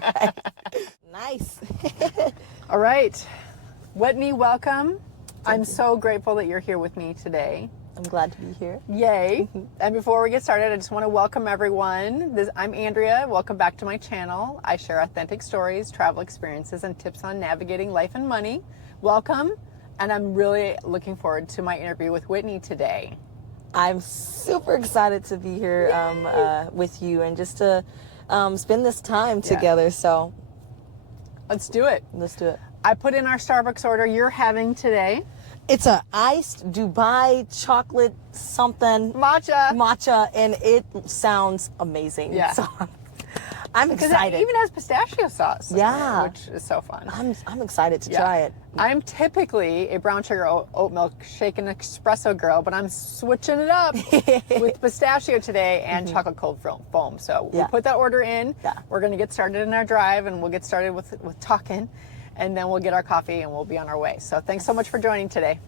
Right. Nice. All right. Whitney, welcome. I'm so grateful that you're here with me today. I'm glad to be here. Yay. And before we get started, I just want to welcome everyone. I'm Andrea. Welcome back to my channel. I share authentic stories, travel experiences, and tips on navigating life and money. Welcome. And I'm really looking forward to my interview with Whitney today. I'm super excited to be here with you and just to spend this time together. So let's do it. Let's do it. I put in our Starbucks order you're having today. It's a iced Dubai chocolate something. Matcha, and it sounds amazing. Yeah. So I'm excited. It even has pistachio sauce. Yeah. Which is so fun. I'm excited to try it. I'm typically a brown sugar oat milk shaken espresso girl, but I'm switching it up with pistachio today and chocolate cold foam. So we put that order in. Yeah. We're going to get started in our drive, and we'll get started with talking, and then we'll get our coffee and we'll be on our way. So thanks so much for joining today.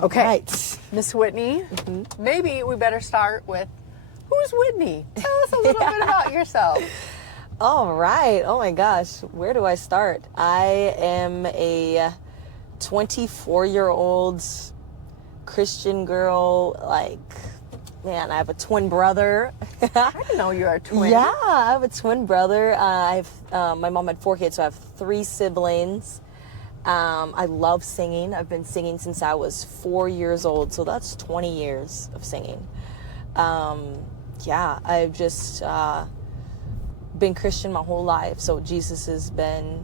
Okay, right. Miss Whitney, maybe we better start with, who's Whitney? Tell us a little bit about yourself. All right. Oh my gosh. Where do I start? I am a 24-year-old Christian girl. Man, I have a twin brother. I didn't know you were a twin. Yeah, I have a twin brother. My mom had 4 kids, so I have 3 siblings. I love singing. I've been singing since I was 4 years old, so that's 20 years of singing. I've just been Christian my whole life, so Jesus has been,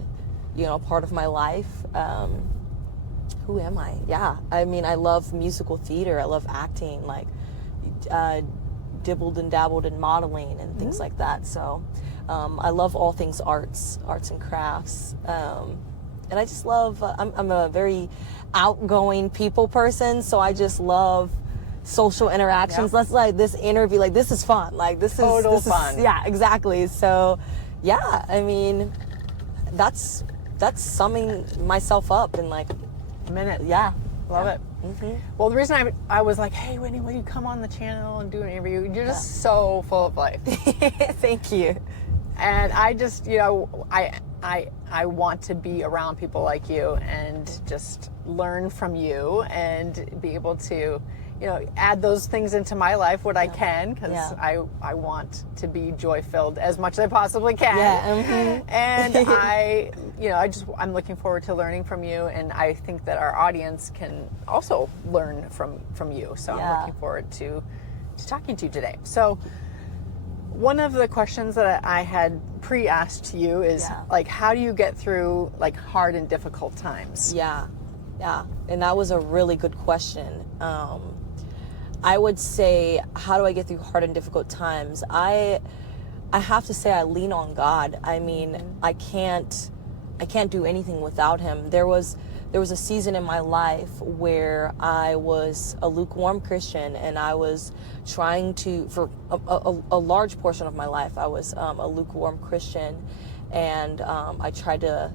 part of my life. Who am I? Yeah, I mean, I love musical theater. I love acting, dibbled and dabbled in modeling and things like that. So I love all things arts and crafts. And I just love, I'm a very outgoing people person, so I just love social interactions. Let's this interview, this is fun. This is fun. Yeah, exactly. So yeah, I mean, that's summing myself up in a minute. Yeah. Love it. Well, the reason I was like, hey, Whitney, will you come on the channel and do an interview? You're just so full of life. Thank you. And I just, I want to be around people like you and just learn from you and be able to, add ththose things into my life what I can, because I want to be joy-filled as much as I possibly can. Yeah. And I'm looking forward to learning from you, and I think that our audience can also learn from you. So I'm looking forward to talking to you today. So one of the questions that I had pre-asked to you is how do you get through hard and difficult times? Yeah. And that was a really good question. I would say, how do I get through hard and difficult times? I have to say I lean on God. I mean, I can't do anything without him. There was a season in my life where I was a lukewarm Christian, and I was trying to, for a large portion of my life, I was a lukewarm Christian, and I tried to,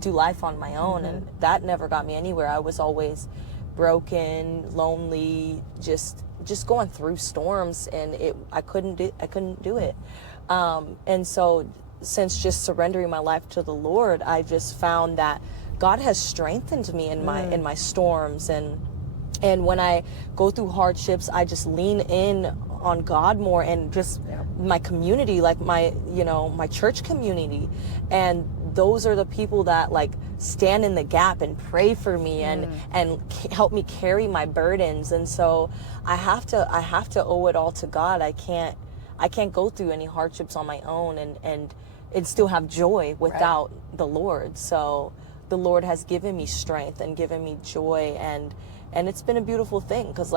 do life on my own, and that never got me anywhere. I was always broken, lonely, just going through storms, and I couldn't do it. And so since just surrendering my life to the Lord, I just found that God has strengthened me in my storms, and when I go through hardships, I just lean in on God more, and just my community, my church community, and those are the people that stand in the gap and pray for me and help me carry my burdens. And so I have to owe it all to God. I can't go through any hardships on my own and still have joy without the Lord. So the Lord has given me strength and given me joy, and it's been a beautiful thing, because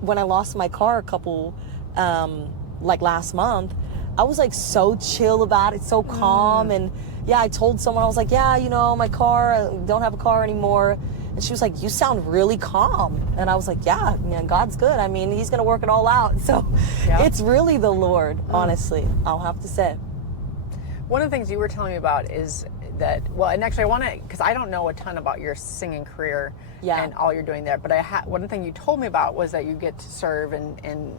when I lost my car a couple last month, I was so chill about it, so calm. And I told someone, I was like, my car, I don't have a car anymore. And she was like, you sound really calm. And I was like, yeah, man, God's good. I mean, he's going to work it all out. So it's really the Lord, honestly, I'll have to say. One of the things you were telling me about is that, and actually I want to, because I don't know a ton about your singing career and all you're doing there, but one thing you told me about was that you get to serve and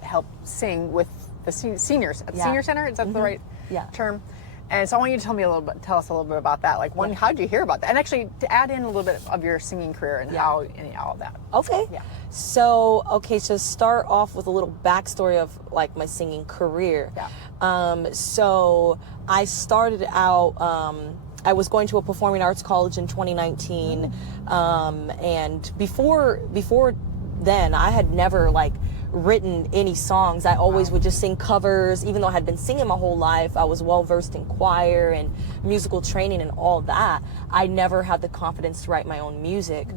help sing with the seniors at the senior center. Is that the right term? And so I want you to tell us a little bit about that. Like, one, how did you hear about that? And actually, to add in a little bit of your singing career and how and all of that. Okay. Yeah. So start off with a little backstory of like my singing career. Yeah. So I started out. I was going to a performing arts college in 2019, and before then, I had never like written any songs. I always would just sing covers, even though I had been singing my whole life. I was well versed in choir and musical training and all that. I never had the confidence to write my own music.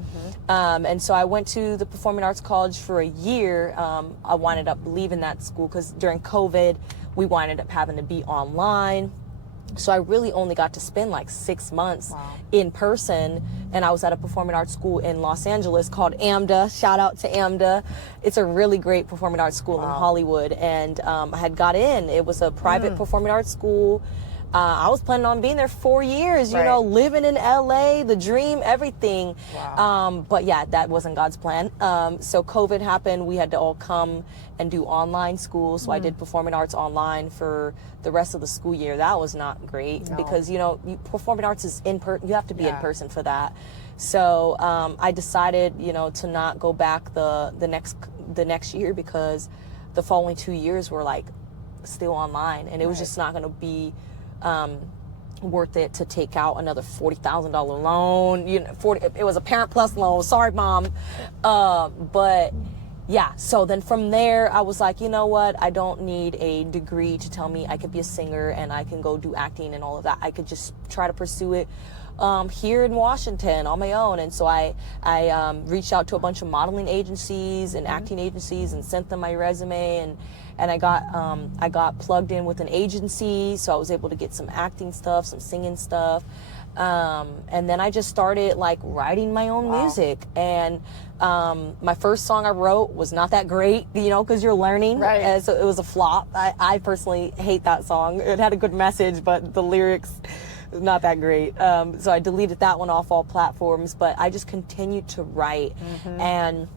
And so I went to the Performing Arts College for a year. I wound up leaving that school because during COVID, we wound up having to be online. So I really only got to spend like 6 months in person, and I was at a performing arts school in Los Angeles called AMDA. Shout out to AMDA. It's a really great performing arts school in Hollywood, and I had got in. It was a private performing arts school. I was planning on being there 4 years, you know, living in LA, the dream, everything. But yeah, that wasn't God's plan. So COVID happened. We had to all come and do online school. So I did performing arts online for the rest of the school year. That was not great because, you know, performing arts is you have to be in person for that. So I decided, you know, to not go back the next year because the following 2 years were like still online, and it was just not going to be worth it to take out another $40,000 loan. You know, it was a Parent Plus loan. Sorry, Mom. But yeah, so then from there, I was like, you know what? I don't need a degree to tell me I could be a singer and I can go do acting and all of that. I could just try to pursue it here in Washington on my own. And so I reached out to a bunch of modeling agencies and acting agencies and sent them my resume, and I got plugged in with an agency, so I was able to get some acting stuff, some singing stuff. And then I just started like writing my own music. And my first song I wrote was not that great, you know, because you're learning. And so it was a flop. I personally hate that song. It had a good message, but the lyrics, not that great. So I deleted that one off all platforms, but I just continued to write. And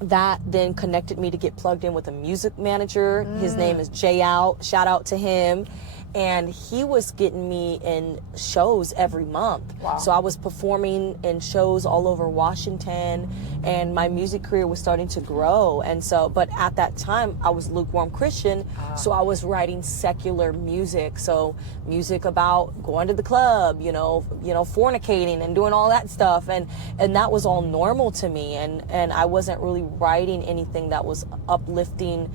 that then connected me to get plugged in with a music manager. His name is Jay Out. Shout out to him. And he was getting me in shows every month. So I was performing in shows all over Washington, and my music career was starting to grow. And so, but at that time, I was lukewarm Christian, so I was writing secular music. So music about going to the club, you know, fornicating and doing all that stuff. And that was all normal to me. And I wasn't really writing anything that was uplifting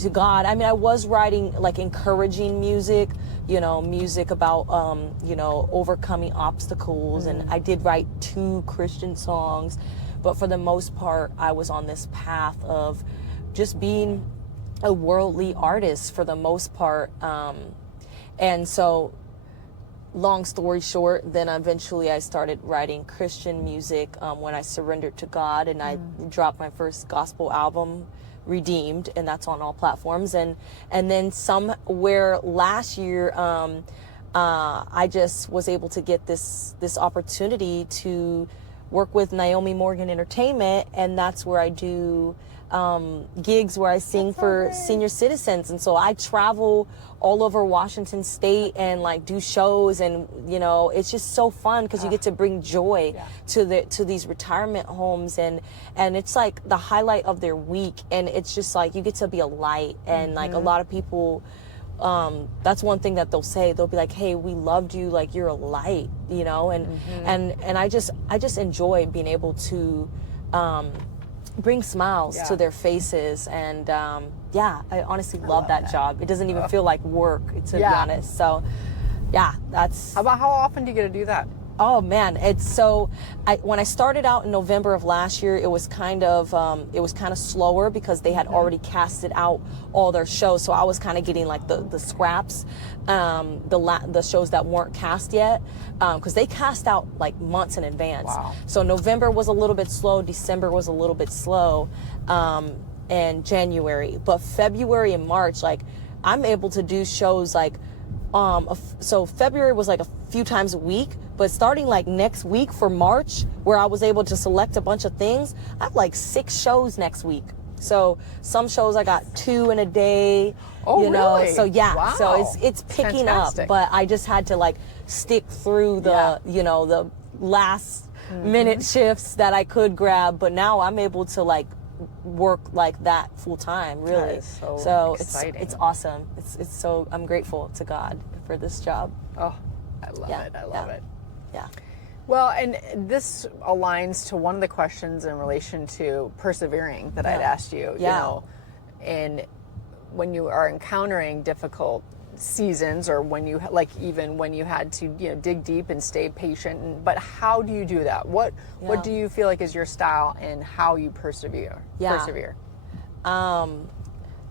to God. I mean, I was writing like encouraging music, you know, music about, you know, overcoming obstacles. And I did write 2 Christian songs, but for the most part, I was on this path of just being a worldly artist for the most part. And so long story short, then eventually I started writing Christian music when I surrendered to God, and I dropped my first gospel album, Redeemed, and that's on all platforms. And then somewhere last year, I just was able to get this opportunity to work with Naomi Morgan Entertainment, and that's where I do gigs where I sing for senior citizens. And so I travel all over Washington State and like do shows, and you know, it's just so fun because you get to bring joy to these retirement homes, and it's like the highlight of their week, and it's just like you get to be a light. And like a lot of people, that's one thing that they'll say. They'll be like, hey, we loved you, like you're a light, you know. And I just enjoy being able to bring smiles to their faces. And I honestly love that job. It doesn't even feel like work, to be honest. So that's how often do you get to do that? Oh man, it's so. When I started out in November of last year, it was kind of slower because they had already casted out all their shows. So I was kind of getting like the scraps, the shows that weren't cast yet, because they cast out like months in advance. So November was a little bit slow, December was a little bit slow, and January. But February and March, like I'm able to do shows like. So February was like a few times a week, but starting like next week for March, where I was able to select a bunch of things, I have like 6 shows next week. So some shows I got 2 in a day. Oh, you know, really? so yeah, Wow. so it's picking Fantastic. up, but I just had to like stick through the you know, the last minute shifts that I could grab, but now I'm able to like work like that full time, really. That is so so exciting. it's awesome. It's so, I'm grateful to God for this job. Oh, I love it. I love it. Yeah. Well, and this aligns to one of the questions in relation to persevering that I'd asked you, you know, and when you are encountering difficult seasons, or when you like, even when you had to, you know, dig deep and stay patient, but how do you do that? What do you feel like is your style and how you persevere?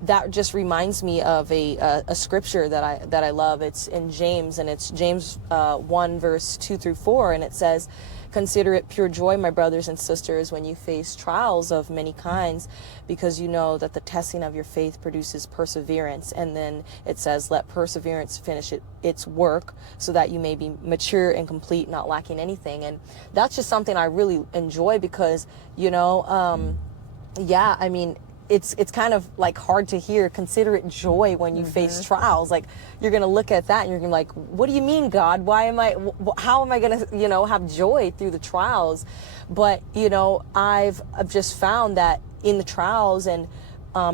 That just reminds me of a scripture that I love. It's in James, and it's James 1 verse 2 through 4, and it says, "Consider it pure joy, my brothers and sisters, when you face trials of many kinds, because you know that the testing of your faith produces perseverance." And then it says, "Let perseverance finish its work, so that you may be mature and complete, not lacking anything." And that's just something I really enjoy, because, you know, I mean, it's kind of like hard to hear, consider it joy when you face trials. Like, you're going to look at that and you're going to be like, what do you mean, God? How am I going to, you know, have joy through the trials? But, you know, I've just found that in the trials and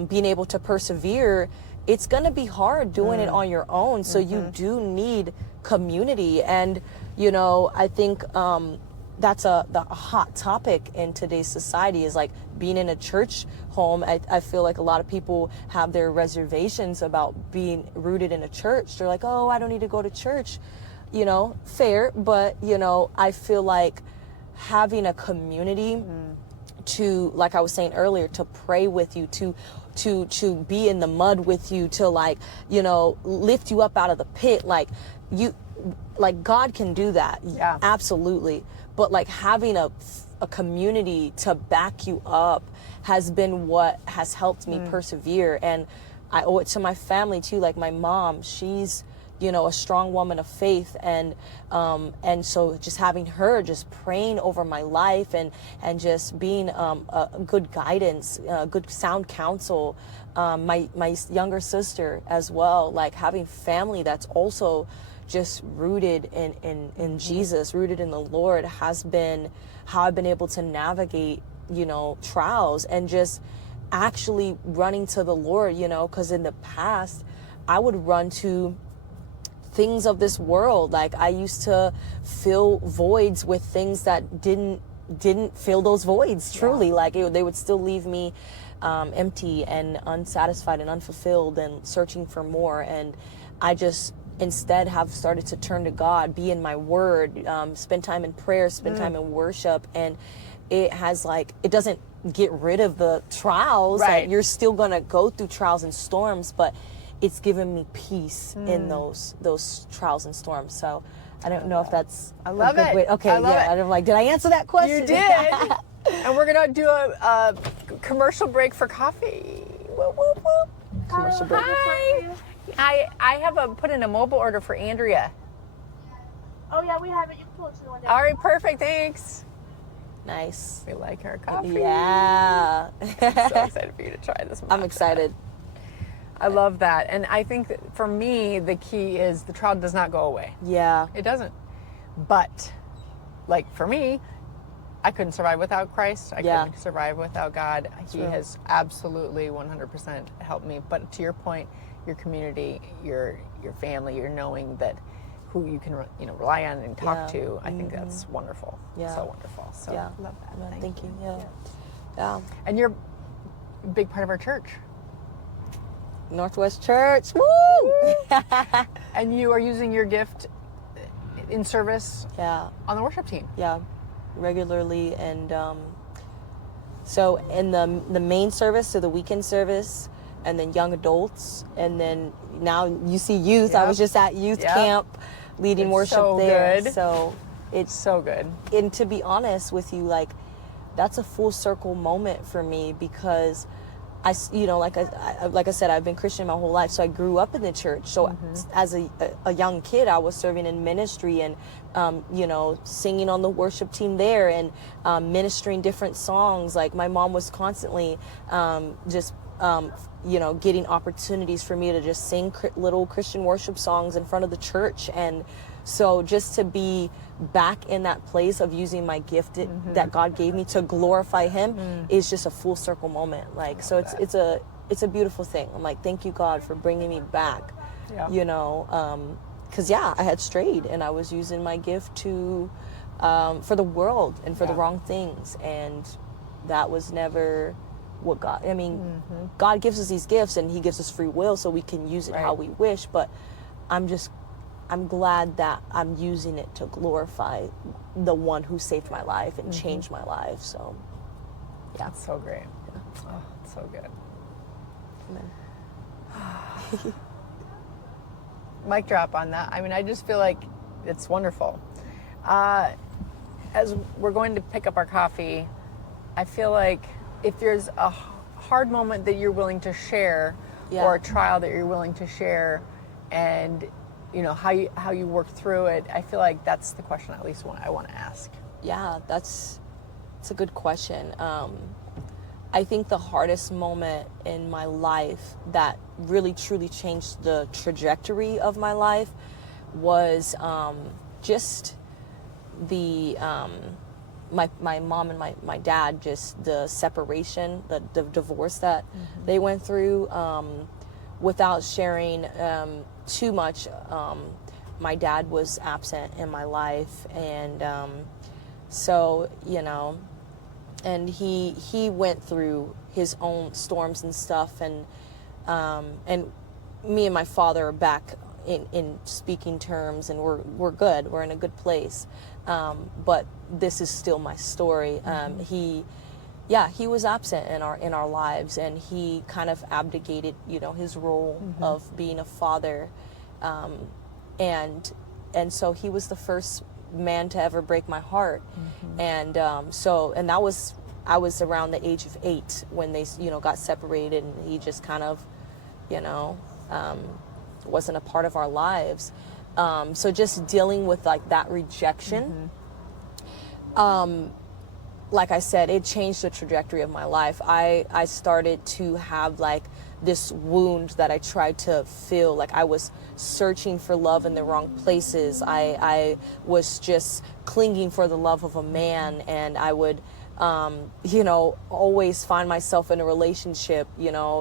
being able to persevere, it's going to be hard doing it on your own. So you do need community. And, you know, I think that's a hot topic in today's society, is like being in a church home. I feel like a lot of people have their reservations about being rooted in a church. They're like, oh, I don't need to go to church. You know, fair, but, you know, I feel like having a community to, like I was saying earlier, to pray with you, to be in the mud with you, to, like, you know, lift you up out of the pit. Like God can do that. Yeah. Absolutely. But like having a community to back you up has been what has helped me persevere. And I owe it to my family too. Like my mom, she's, you know, a strong woman of faith. And so just having her just praying over my life and just being a good guidance, good sound counsel. My younger sister as well, like having family that's also just rooted in Jesus, rooted in the Lord, has been how I've been able to navigate, you know, trials, and just actually running to the Lord, you know, because in the past I would run to things of this world. Like I used to fill voids with things that didn't fill those voids truly. Like they would still leave me empty and unsatisfied and unfulfilled and searching for more. And I just instead have started to turn to God, be in my word, spend time in prayer, spend time in worship. And it has, like, it doesn't get rid of the trials. Right. Like, you're still going to go through trials and storms, but it's given me peace in those trials and storms. So I don't know if that's I love a good it. way. Okay, I love it. I'm like, did I answer that question? You did. And we're going to do a commercial break for coffee. Whoop, whoop, whoop. Commercial break. Hi. I have put in a mobile order for Andrea. Oh yeah, we have it. You can pull it to the window. All right, perfect. Thanks. Nice. We like our coffee. Yeah. So excited for you to try this. I'm excited. I love that. And I think that for me, the key is the trial does not go away. Yeah. It doesn't. But, like, for me, I couldn't survive without Christ. I couldn't survive without God. He has absolutely 100% helped me. But to your point, your community, your family, you're knowing that who you can rely on and talk to. I think that's wonderful. Yeah. So wonderful. So Yeah. love that. Yeah, thank you. Yeah. And you're a big part of our church. Northwest Church. Woo! And you are using your gift in service Yeah. on the worship team. Yeah. Regularly. And so in the main service, so the weekend service, and then young adults, and then now you see youth. I was just at youth camp leading It's worship so there. good. So it's So good. And to be honest with you, like, that's a full circle moment for me, because like I said, I've been Christian my whole life, so I grew up in the church. So as a young kid, I was serving in ministry and, singing on the worship team there and ministering different songs. Like my mom was constantly getting opportunities for me to just sing little Christian worship songs in front of the church. And so just to be back in that place of using my gift that God gave me to glorify him is just a full circle moment. Like, so it's a beautiful thing. I'm like, thank you, God, for bringing me back, because I had strayed and I was using my gift to, for the world and for the wrong things. And that was never what God, God gives us these gifts and he gives us free will so we can use it how we wish. But I'm glad that I'm using it to glorify the one who saved my life and changed my life. So, yeah. That's so great. Oh, it's so good. Amen. Mic drop on that. I mean, I just feel like it's wonderful. As we're going to pick up our coffee, I feel like if there's a hard moment that you're willing to share or a trial that you're willing to share and how you work through it, I feel like that's the question at least I want to ask. Yeah, it's a good question. I think the hardest moment in my life that really truly changed the trajectory of my life was just the my mom and my dad, just the separation, the divorce that they went through. Without sharing too much, my dad was absent in my life, and and he went through his own storms and stuff, and me and my father are back in speaking terms, and we're good. We're in a good place, but this is still my story. He was absent in our lives, and he kind of abdicated, his role of being a father, and so he was the first man to ever break my heart, and that was, I was around the age of 8 when they got separated, and he just kind of wasn't a part of our lives, so just dealing with like that rejection. Like I said, it changed the trajectory of my life. I started to have like this wound that I tried to fill. Like I was searching for love in the wrong places. I was just clinging for the love of a man, and I would, always find myself in a relationship,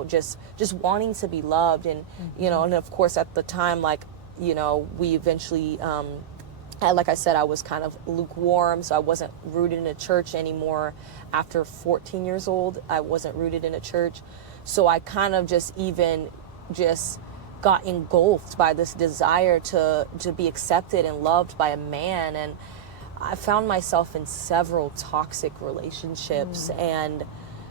just wanting to be loved. And, and of course at the time, like, we eventually, like I said, I was kind of lukewarm, so I wasn't rooted in a church anymore. After 14 years old, I wasn't rooted in a church. So I kind of just got engulfed by this desire to be accepted and loved by a man. And I found myself in several toxic relationships. And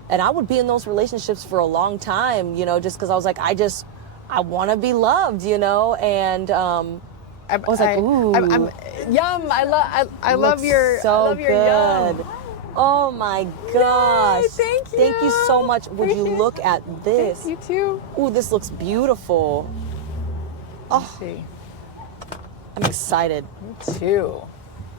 I would be in those relationships for a long time, just because I was like, I want to be loved, and I was like, ooh. I'm yum. I love your good. Yum. Oh my gosh. Yay, thank you. Thank you so much. Would you look at this? Thank you too. Ooh, this looks beautiful. Let's see. I'm excited. Me too.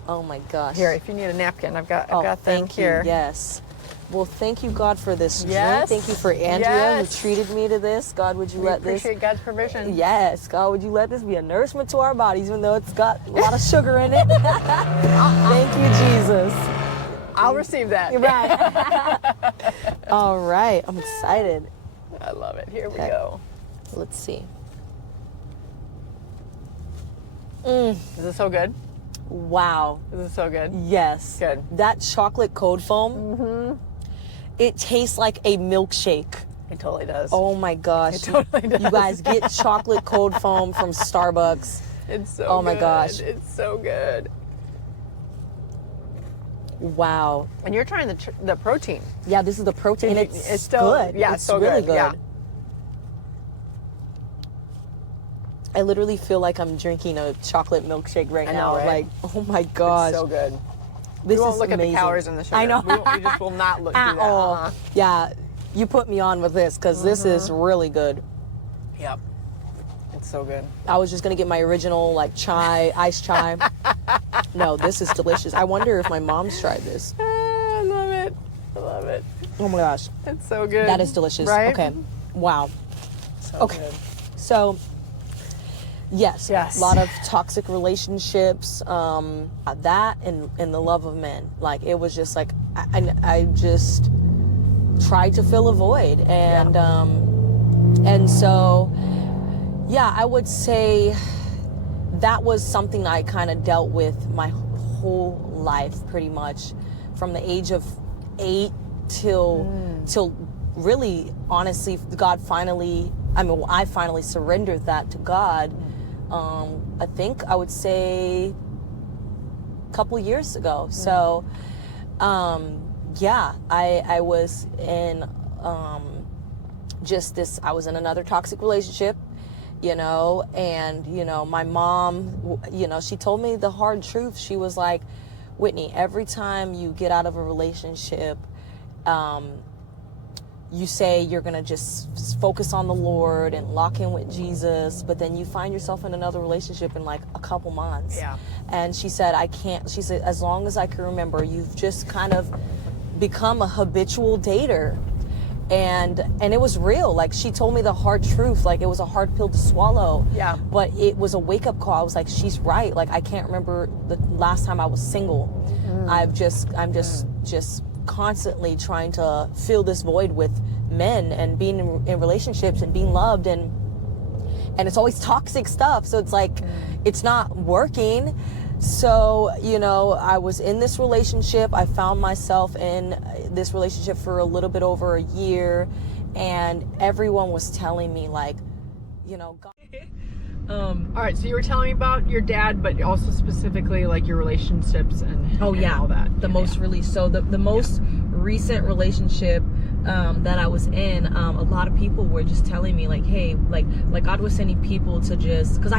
Oh my gosh. Here, if you need a napkin, I've got them thank here. you. Yes. Well, thank you, God, for this drink. Yes. Thank you for Andrea, who treated me to this. God, would you let this... appreciate God's provision. Yes. God, would you let this be a nourishment to our bodies, even though it's got a lot of sugar in it? Thank you, Jesus. I'll receive that. Right. All right. I'm excited. I love it. Here we go. Let's see. Is this so good? Wow. Is this so good? Yes. Good. That chocolate cold foam, it tastes like a milkshake. It totally does. Oh my gosh. It totally does. You guys get chocolate cold foam from Starbucks. It's so good. Oh my gosh. It's so good. Wow. And you're trying the protein. Yeah, this is the protein. And it's still good. Yeah, it's so really good. Yeah. I literally feel like I'm drinking a chocolate milkshake right now. Right? Like, oh my gosh. It's so good. This we won't is look amazing. at the calories in the sugar. I know. We just will not look at do that. all. Yeah. you put me on with this because this is really good. Yep. It's so good. I was just going to get my original, like, chai, iced chai. No, this is delicious. I wonder if my mom's tried this. I love it. I love it. Oh my gosh. It's so good. That is delicious. Right? Okay. Wow. So Okay. good. So, yes. Yes. A lot of toxic relationships, that and the love of men. Like, it was just like, I just tried to fill a void. And so, yeah, I would say that was something I kind of dealt with my whole life, pretty much, from the age of 8 till really, honestly, I finally surrendered that to God. I think I would say a couple years ago. So, yeah, I was in I was in another toxic relationship, and, my mom, she told me the hard truth. She was like, Whitney, every time you get out of a relationship, you say you're going to just focus on the Lord and lock in with Jesus, but then you find yourself in another relationship in like a couple months. Yeah. And she said, she said, as long as I can remember, you've just kind of become a habitual dater. And it was real. Like, she told me the hard truth. Like, it was a hard pill to swallow. Yeah. But it was a wake-up call. I was like, she's right. Like, I can't remember the last time I was single. I'm just constantly trying to fill this void with men and being in relationships and being loved, and it's always toxic stuff. So it's like, it's not working. So, I was in this relationship. I found myself in this relationship for a little bit over a year, and everyone was telling me, like, God. All right, so you were telling me about your dad, but also specifically like your relationships and all that. The most recent relationship that I was in, a lot of people were just telling me, like, hey, like God was sending people to just, because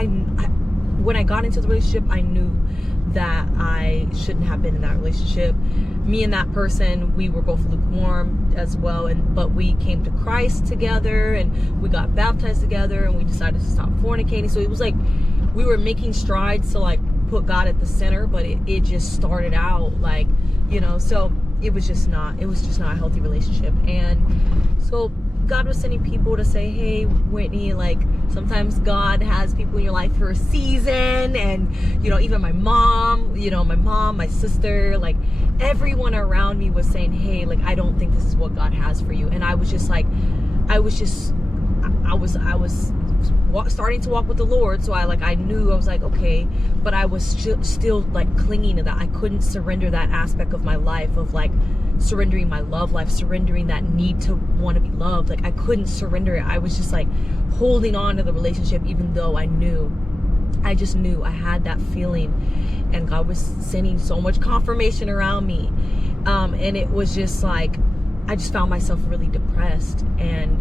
when I got into the relationship, I knew that I shouldn't have been in that relationship. Me and that person, we were both lukewarm as well, but we came to Christ together, and we got baptized together, and we decided to stop fornicating. So it was like we were making strides to like put God at the center, but it just started out like, so it was just not a healthy relationship. And so God was sending people to say, hey, Whitney, like, sometimes God has people in your life for a season. And, even my mom, my sister, like, everyone around me was saying, hey, like, I don't think this is what God has for you. And I was just like, I was starting to walk with the Lord. So I knew, I was like, okay, but I was still like clinging to that. I couldn't surrender that aspect of my life of like surrendering my love life, surrendering that need to want to be loved. Like, I couldn't surrender it. I was just like holding on to the relationship, even though I just knew I had that feeling, and God was sending so much confirmation around me. And it was just like, I just found myself really depressed, and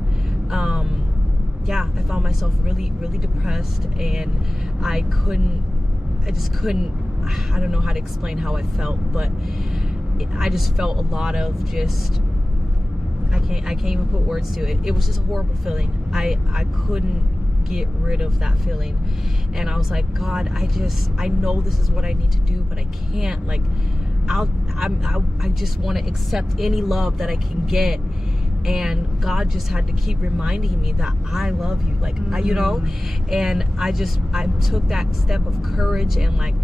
I found myself really, really depressed, and I don't know how to explain how I felt, but I just felt a lot of just, I can't even put words to it. It was just a horrible feeling. I couldn't get rid of that feeling, and I was like, God, I know this is what I need to do, but I can't. Like, I just want to accept any love that I can get. And God just had to keep reminding me that I love you, like, and I took that step of courage, and like,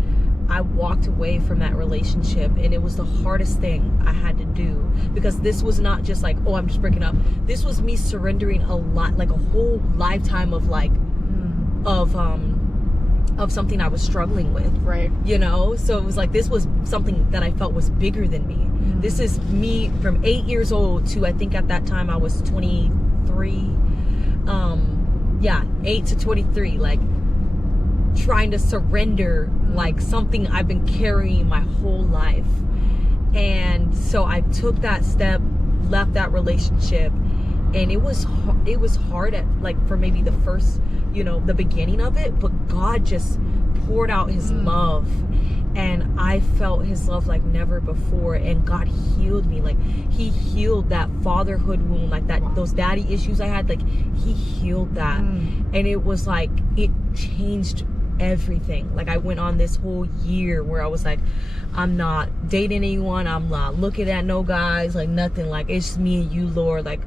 I walked away from that relationship, and it was the hardest thing I had to do, because this was not just like, oh, I'm just breaking up. This was me surrendering a lot, like a whole lifetime of like, of something I was struggling with. Right. So it was like, this was something that I felt was bigger than me. This is me from 8 years old to, I think at that time I was 23. 8 to 23, like trying to surrender like something I've been carrying my whole life. And so I took that step, left that relationship, and it was hard at like for maybe the first, the beginning of it, but God just poured out his love, and I felt his love like never before, and God healed me. Like he healed that fatherhood wound, like that, those daddy issues I had, like he healed that. And it was like, it changed everything. Like I went on this whole year where I was like, I'm not dating anyone, I'm not looking at no guys, like nothing, like it's just me and you, Lord. Like,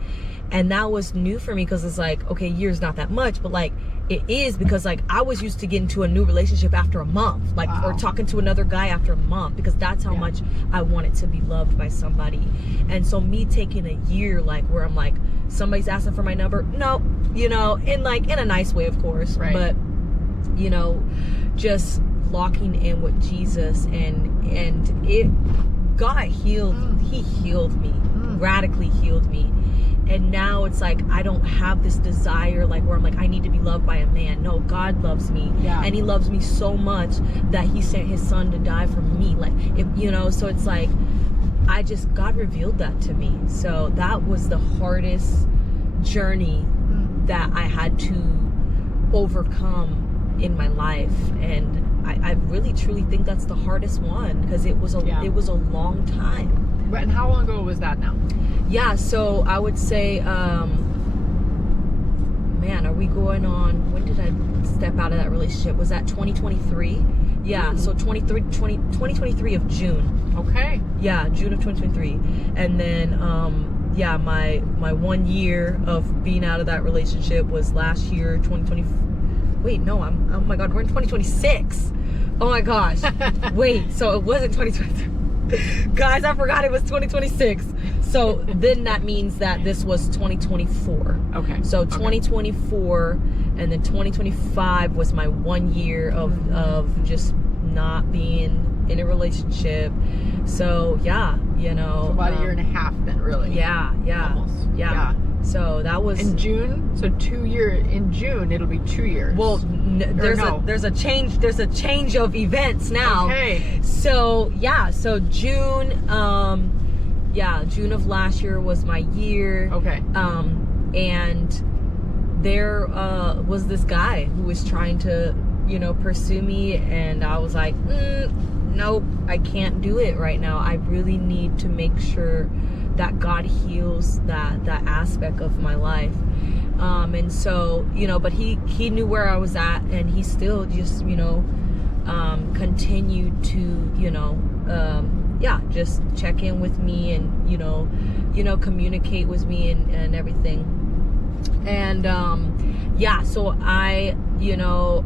and that was new for me, because it's like, okay, year's not that much, but like it is, because like I was used to getting to a new relationship after a month, like or talking to another guy after a month, because that's how much I wanted to be loved by somebody. And so me taking a year, like where I'm like, somebody's asking for my number, no, you know, in like in a nice way, of course, but you know, just locking in with Jesus, and it, God healed, he healed me, radically healed me. And now it's like, I don't have this desire like where I'm like, I need to be loved by a man. No, God loves me, and he loves me so much that he sent his son to die for me. Like, if, you know, so it's like, God revealed that to me. So that was the hardest journey that I had to overcome in my life. And I really truly think that's the hardest one, because it was a long time. And how long ago was that now? Yeah, so I would say, man, are we going on, when did I step out of that relationship? Was that 2023? Yeah, so 2023 of June. Okay. Yeah, June of 2023. And then, yeah, my 1 year of being out of that relationship was last year, 2020. Wait, no, oh my God, we're in 2026. Oh my gosh. Wait, so it wasn't 2023. Guys, I forgot it was 2026. So then that means that this was 2024. Okay. So 2024, and then 2025 was my 1 year of just not being in a relationship. So yeah, you know. So about a year and a half then, really. Yeah. Almost. Yeah. So that was in June. So in June it'll be 2 years. Well, there's a change of events now. Okay. So yeah, so June, June of last year was my year. Okay. And there was this guy who was trying to, you know, pursue me, and I was like, nope, I can't do it right now. I really need to make sure that God heals that aspect of my life. And so, you know, but he knew where I was at, and he still just, you know, continued to, you know, just check in with me, and, you know, communicate with me and everything. And, so I, you know,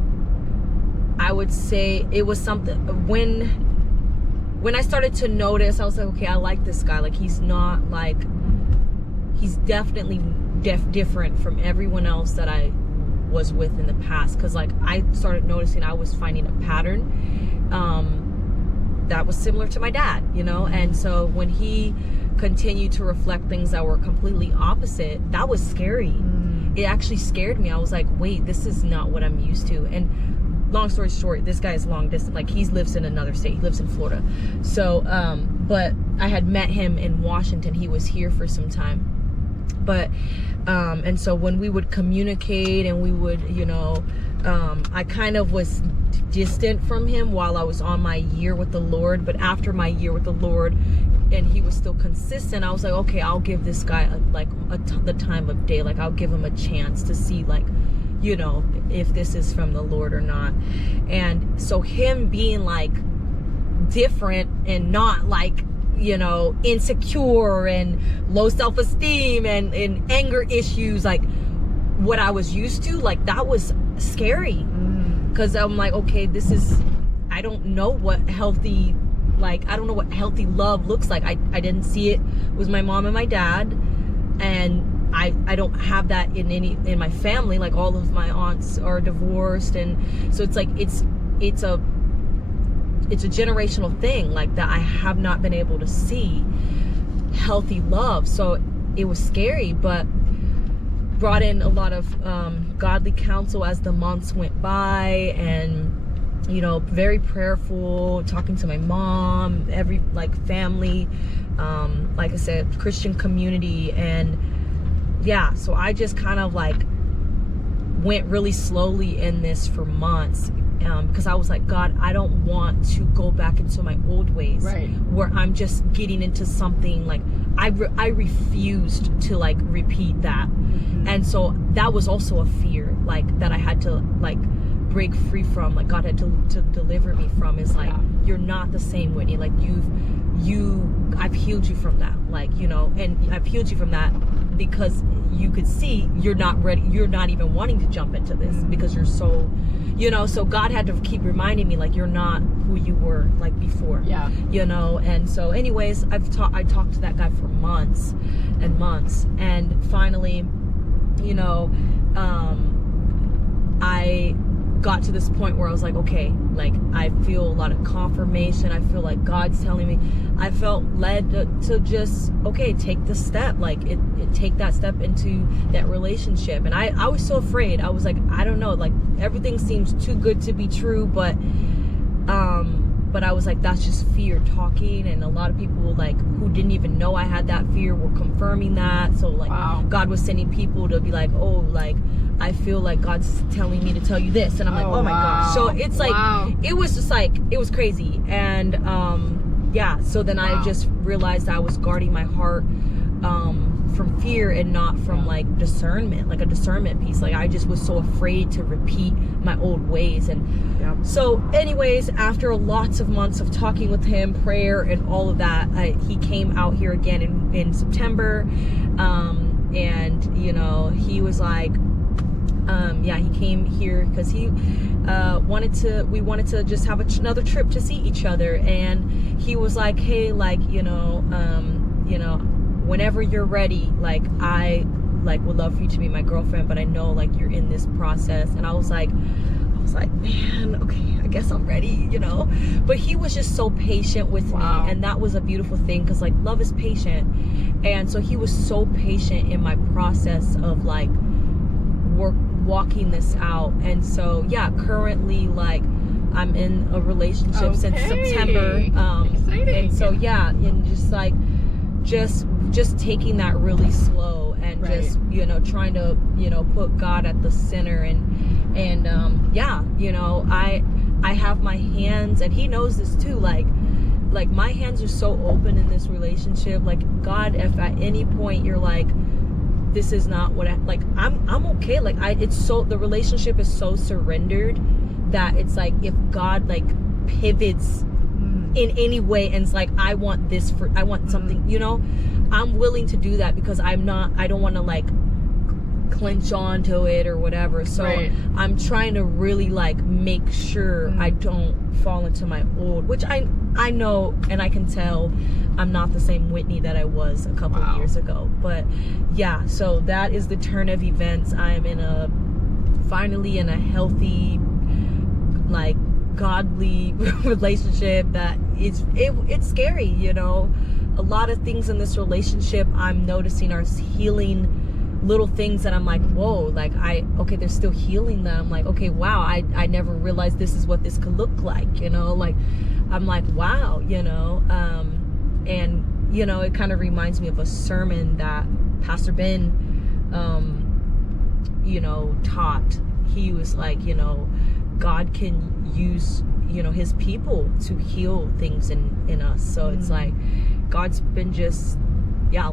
I would say it was something, when I started to notice, I was like, okay, I like this guy. Like, he's not like, he's definitely different from everyone else that I was with in the past. Cause like, I started noticing I was finding a pattern that was similar to my dad, you know? And so when he continued to reflect things that were completely opposite, that was scary. It actually scared me. I was like, wait, this is not what I'm used to. And long story short, this guy is long distance. Like, he lives in another state. He lives in Florida. So, but I had met him in Washington. He was here for some time. But, and so when we would communicate and we would, you know, I kind of was distant from him while I was on my year with the Lord. But after my year with the Lord, and he was still consistent, I was like, okay, I'll give this guy the time of day. Like, I'll give him a chance to see, like, you know, if this is from the Lord or not. And so him being like different and not like, you know, insecure and low self-esteem and anger issues, like what I was used to, like that was scary. Because I'm like, okay, I don't know what healthy, like, I don't know what healthy love looks like. I didn't see it with my mom and my dad, and I don't have that in my family. Like, all of my aunts are divorced, and so it's like it's a generational thing, like, that I have not been able to see healthy love. So it was scary, but brought in a lot of godly counsel as the months went by, and, you know, very prayerful, talking to my mom, every, like, family, like I said, Christian community. And yeah, so I just kind of like went really slowly in this for months, because I was like, God, I don't want to go back into my old ways, Right. where I'm just getting into something like I refused to like repeat that. And so that was also a fear, like, that I had to like break free from, like God had to deliver me from, is like, you're not the same, Whitney. Like I've healed you from that, like, you know, and I've healed you from that because you could see you're not ready, you're not even wanting to jump into this because you're so, you know, so God had to keep reminding me, like, you're not who you were like before, you know. And so anyways, I talked to that guy for months and months, and finally, you know, I got to this point where I was like, okay, like, I feel a lot of confirmation. I feel like God's telling me. I felt led to just, okay, take the step, like it take that step into that relationship. And I was so afraid. I was like, I don't know, like, everything seems too good to be true, but I was like, that's just fear talking. And a lot of people, like, who didn't even know I had that fear were confirming that. So like, God was sending people to be like, oh, like, I feel like God's telling me to tell you this. And I'm like, oh my gosh. So it's like, it was just like, it was crazy. And yeah, so then I just realized I was guarding my heart from fear and not from like discernment, like a discernment piece. Like, I just was so afraid to repeat my old ways. And so anyways, after lots of months of talking with him, prayer and all of that, he came out here again in September. And you know, he was like, he came here because he we wanted to just have another trip to see each other. And he was like, hey, like, you know, whenever you're ready, like, I like would love for you to be my girlfriend, but I know like you're in this process. And I was like, man, okay, I guess I'm ready, you know. But he was just so patient with me, and that was a beautiful thing, because like, love is patient. And so he was so patient in my process of like walking this out. And so currently, like, I'm in a relationship since September. Exciting. And so and just like just taking that really slow, and just, you know, trying to, you know, put God at the center. And you know, I have my hands, and he knows this too, like my hands are so open in this relationship. Like, God, if at any point you're like, this is not what I'm okay. Like, it's so, the relationship is so surrendered that it's like, if God like pivots in any way and it's like, I want something, you know, I'm willing to do that, because I don't want to like clench onto it or whatever. So I'm trying to really like make sure I don't fall into my old, which I know, and I can tell I'm not the same Whitney that I was a couple of years ago. But yeah, so that is the turn of events. I am finally in a healthy, like, godly relationship that it's scary, you know. A lot of things in this relationship I'm noticing are healing little things that I'm like, whoa, like, they're still healing them. I'm like, okay, wow, I never realized this is what this could look like, you know. Like, I'm like, wow, you know. And you know, it kind of reminds me of a sermon that Pastor Ben you know, taught. He was like, you know, God can use, you know, his people to heal things in us. So it's like, God's been just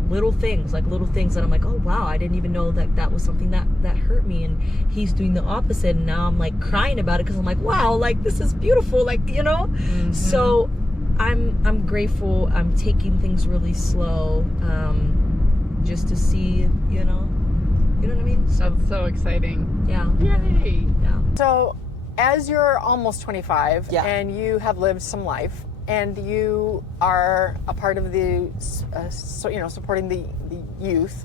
little things that I'm like, oh wow, I didn't even know that was something that hurt me. And he's doing the opposite, and now I'm like crying about it, because I'm like, wow, like, this is beautiful, like, you know. So I'm grateful. I'm taking things really slow, just to see, you know what I mean. So that's so exciting. Yay. So as you're almost 25 and you have lived some life, and you are a part of the, supporting the youth.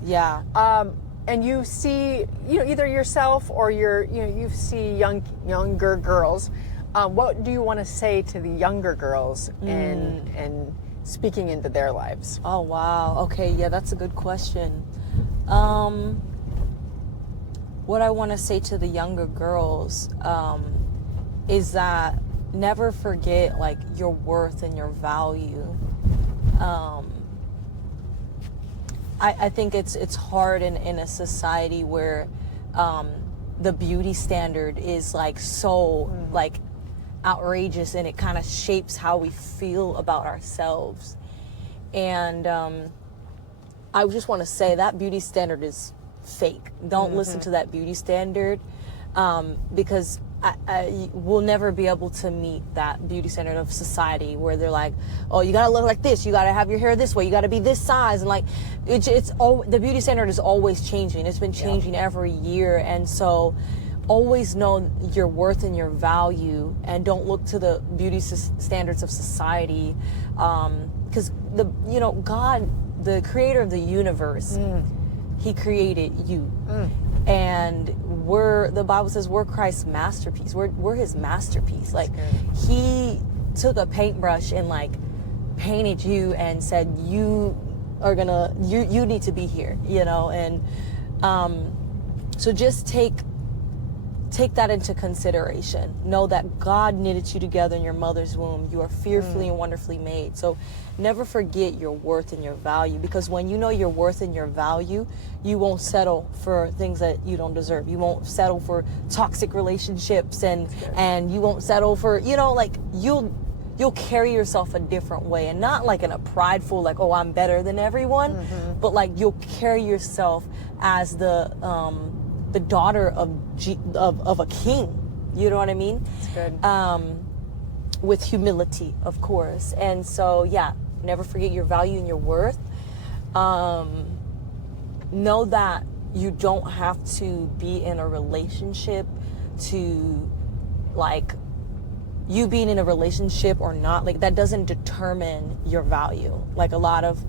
And you see, you know, either yourself or you see younger girls. What do you want to say to the younger girls and speaking into their lives? Oh wow. Okay. Yeah, that's a good question. What I want to say to the younger girls is that never forget, like, your worth and your value. I think it's hard in a society where the beauty standard is like so like outrageous, and it kind of shapes how we feel about ourselves. And I just want to say that beauty standard is fake. Don't listen to that beauty standard, because we'll never be able to meet that beauty standard of society where they're like, oh, you gotta look like this, you gotta have your hair this way, you gotta be this size, and like it's all, the beauty standard is always changing. It's been changing every year, and so always know your worth and your value, and don't look to the beauty standards of society, because God, the creator of the universe, he created you. And the Bible says we're Christ's masterpiece. We're his masterpiece. Like, he took a paintbrush and like painted you and said, you need to be here, and so just take that into consideration. Know that God knitted you together in your mother's womb. You are fearfully and wonderfully made. So never forget your worth and your value, because when you know your worth and your value, you won't settle for things that you don't deserve. You won't settle for toxic relationships, and you won't settle for, you'll carry yourself a different way, and not like in a prideful, like, oh, I'm better than everyone, but like you'll carry yourself as the daughter of a king. You know what I mean? That's good. With humility, of course. And so, never forget your value and your worth. Know that you don't have to be in a relationship to, like, you being in a relationship or not, like, that doesn't determine your value. Like, a lot of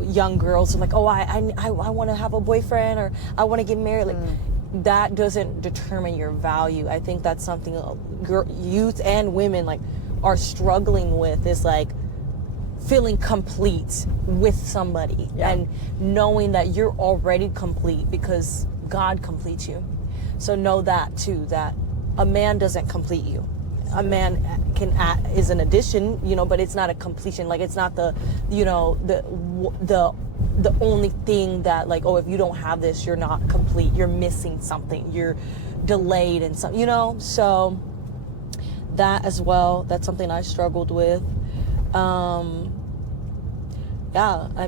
young girls are like, oh, I want to have a boyfriend, or I want to get married. Like, that doesn't determine your value. I think that's something youth and women like are struggling with, is like feeling complete with somebody, and knowing that you're already complete because God completes you. So know that too, that a man doesn't complete you. A man is an addition, but it's not a completion. Like, it's not the only thing that, like, oh, if you don't have this, you're not complete. You're missing something. You're delayed and something, So that as well, that's something I struggled with. I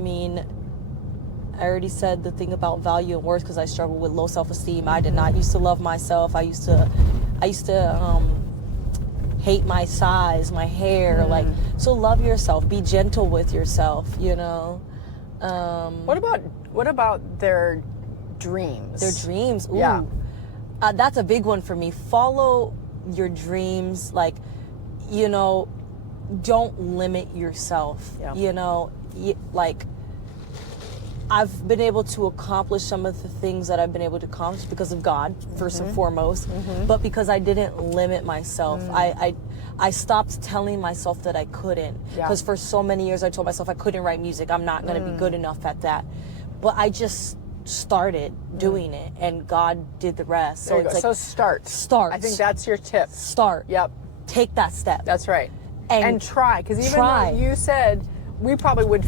mean, I already said the thing about value and worth, because I struggled with low self-esteem. I did not used to love myself. I used to hate my size, my hair. Like, so love yourself. Be gentle with yourself. What about their dreams? Their dreams. Ooh. Yeah. That's a big one for me. Follow your dreams. Like, don't limit yourself. Like, I've been able to accomplish some of the things that I've been able to accomplish because of God, first and foremost, but because I didn't limit myself. I stopped telling myself that I couldn't, because for so many years I told myself I couldn't write music. I'm not going to be good enough at that. But I just started doing it, and God did the rest. So it's like, so start. Start. I think that's your tip. Start. Yep. Take that step. That's right. And try, because even though you said we probably would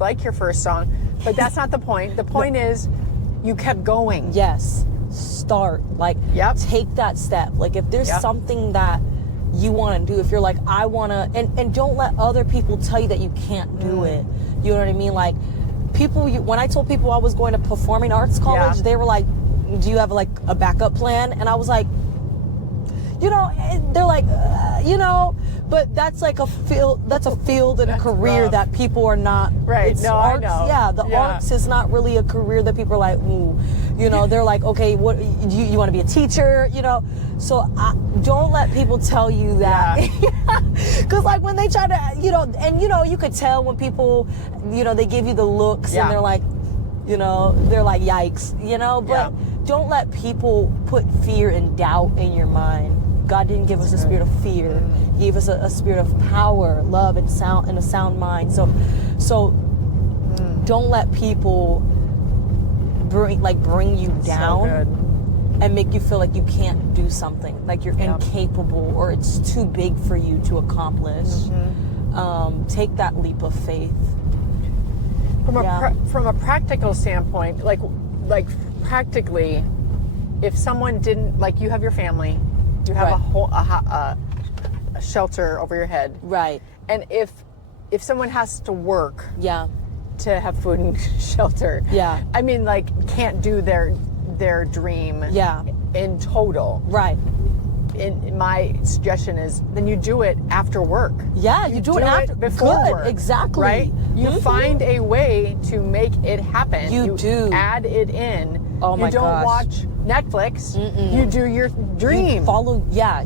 like your first song, but that's not the point. The point is you kept going. Yes. Start. Like, take that step. Like, if there's something that you want to do, if you're like, I want to, and don't let other people tell you that you can't do it. You know what I mean? Like, when I told people I was going to performing arts college, they were like, do you have like a backup plan? And I was like, they're like, but that's like a field and a career rough. That people are not. Right. It's no, arts, I know. Yeah, the arts is not really a career that people are like, ooh, they're like, okay, what you want to be a teacher, So don't let people tell you that, because like when they try to, you could tell when people, they give you the looks and they're like, they're like, yikes, but don't let people put fear and doubt in your mind. God didn't give us a spirit of fear. He gave us a spirit of power, love, and a sound mind. So don't let people bring you down and make you feel like you can't do something, like you're incapable or it's too big for you to accomplish. Take that leap of faith. From a practical standpoint, like practically, if someone didn't, like, you have your family, you have a a shelter over your head. Right. And if someone has to work Yeah. to have food and shelter, Yeah. I mean, like, can't do their dream Yeah. in total. Right. In my suggestion is then you do it after work. Yeah, you do it after before good, work. exactly. Right? You Mhm. find a way to make it happen. You do. Add it in. Oh my You don't gosh. watch Netflix. You do your dream. You follow, yeah,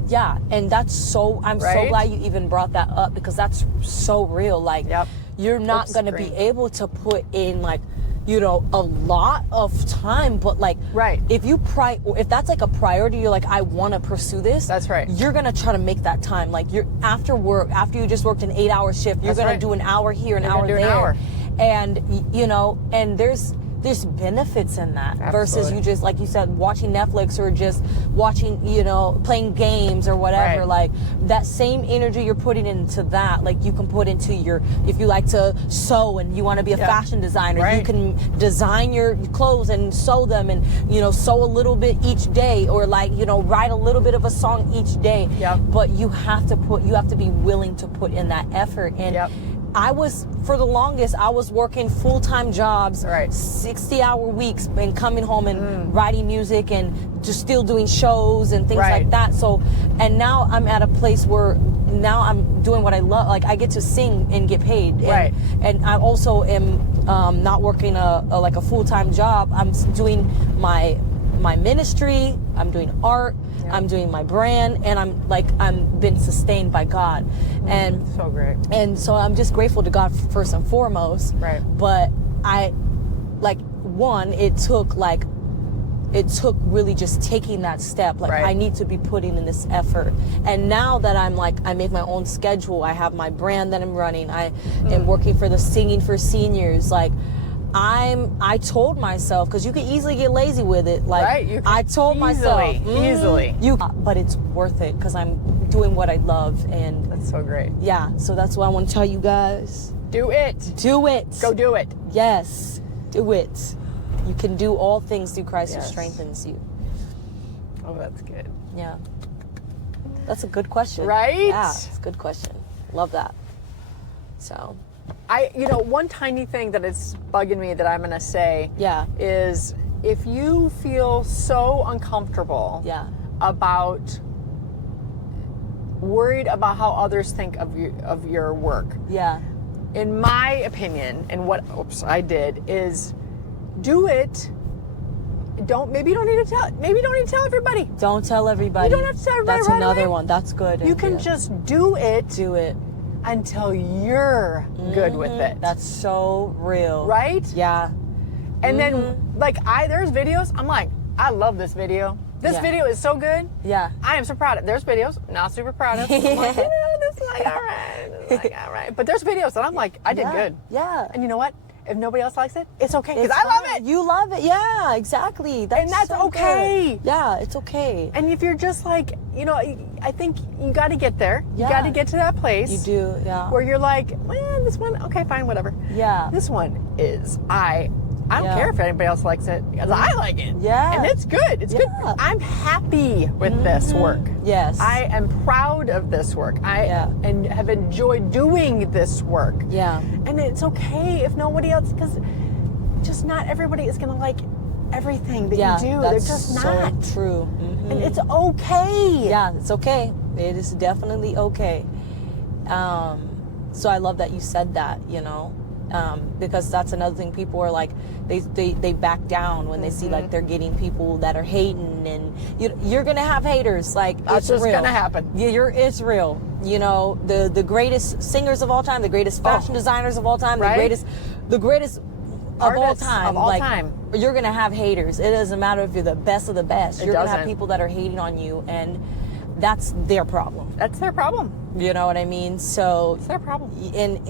and that's so. I'm so Right? glad you even brought that up because that's so real. Like, Yep. you're not Oops, gonna green. be able to put in like, you know, a lot of time, but like, Right. if if that's like a priority, you're like, I want to pursue this. That's right. You're gonna try to make that time. Like, you're after work, after you just worked an 8-hour shift, you're That's gonna right. do an hour here, an You're hour gonna do an there, hour. and you know, and there's benefits in that versus Absolutely. you just, like you said, watching Netflix or just watching, you know, playing games or whatever. Right. Like, that same energy you're putting into that, like, you can put into your, if you like to sew and you want to be a Yeah. fashion designer, you Right. can design your clothes and sew them and, you know, sew a little bit each day, or like, you know, write a little bit of a song each day. Yep. But you have to be willing to put in that effort. And Yep. for the longest, I was working full-time jobs, Right. 60-hour weeks, and coming home and writing music and just still doing shows and things Right. like that. So, and now I'm at a place where now I'm doing what I love. Like, I get to sing and get paid. And, Right. And I also am not working like a full-time job. I'm doing my ministry. I'm doing art. Yeah. I'm doing my brand, and I'm been sustained by God. And So great. and so I'm just grateful to God first and foremost. Right. But it took really just taking that step. Like, Right. I need to be putting in this effort. And now that I make my own schedule, I have my brand that I'm running. I am working for the Singing for Seniors. Like, I told myself, because you can easily get lazy with it. Like, Right, you can I told myself, easily. but it's worth it because I'm doing what I love. And That's so great. yeah, so that's what I want to tell you guys. Do it. Do it. Go do it. Yes, do it. You can do all things through Christ who Yes. strengthens you. Oh, that's good. Yeah. That's a good question. Right? Yeah, it's a good question. Love that. So, One tiny thing that is bugging me that I'm going to say yeah. is if you feel so uncomfortable Yeah. about worried about how others think of your work, Yeah. in my opinion, and what I did is do it. Maybe you don't need to tell everybody. Don't tell everybody. You don't have to tell everybody That's right another away. one. That's good. You can Yeah. just do it do it. until you're good with it. That's so real. right? Yeah. And then, there's videos, I'm like, I love this video. This Yeah. video is so good. Yeah. I am so proud of. There's videos, not super proud of. I'm like, this is like, all right. This is like, all right. But there's videos that I'm like, I did Yeah. good. Yeah. And you know what? If nobody else likes it, it's okay. Because It's I love fine. it. You love it. Yeah, exactly. And that's so good. okay. Yeah, it's okay. And if you're just like, I think you got to get there. You Yeah. got to get to that place. You do. Yeah. Where you're like, well, this one, okay, fine, whatever. Yeah. This one is, I don't Yeah. care if anybody else likes it, because I like it. Yeah. And it's good. It's good. Yeah. I'm happy with this work. Yes. I am proud of this work. And have enjoyed doing this work. Yeah. And it's okay if nobody else, because just not everybody is going to like everything that Yeah. you do. They're That's just so not. true. Mhm. And it's okay. Yeah, it's okay. It is definitely okay. So I love that you said that, because that's another thing. People are like, they back down when they see like they're getting people that are hating, and you're gonna have haters. Like, That's it's just real. gonna happen. Yeah, it's real. The greatest singers of all time, the greatest fashion designers of all time, Right? the greatest of all Artists time. of all time. You're gonna have haters. It doesn't matter if you're the best of the best. It You're gonna have doesn't. people that are hating on you, and that's their problem. That's their problem. You know what I mean? So, It's their problem. and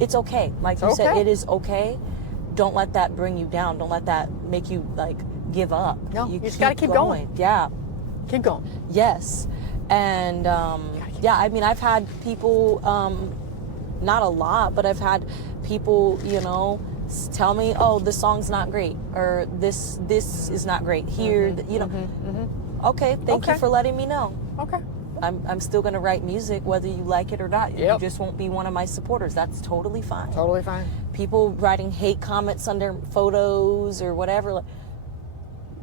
it's okay. Like you said, okay. it is okay. Don't let that bring you down. Don't let that make you like give up. No, you just gotta keep going. Yeah. Keep going. Yes. And yeah, I mean, I've had people, not a lot, but I've had people, tell me, oh, this song's not great, or this is not great here. Okay, thank you Okay. for letting me know. Okay. I'm still going to write music whether you like it or not. Yep. You just won't be one of my supporters. That's totally fine. Totally fine. People writing hate comments under photos or whatever,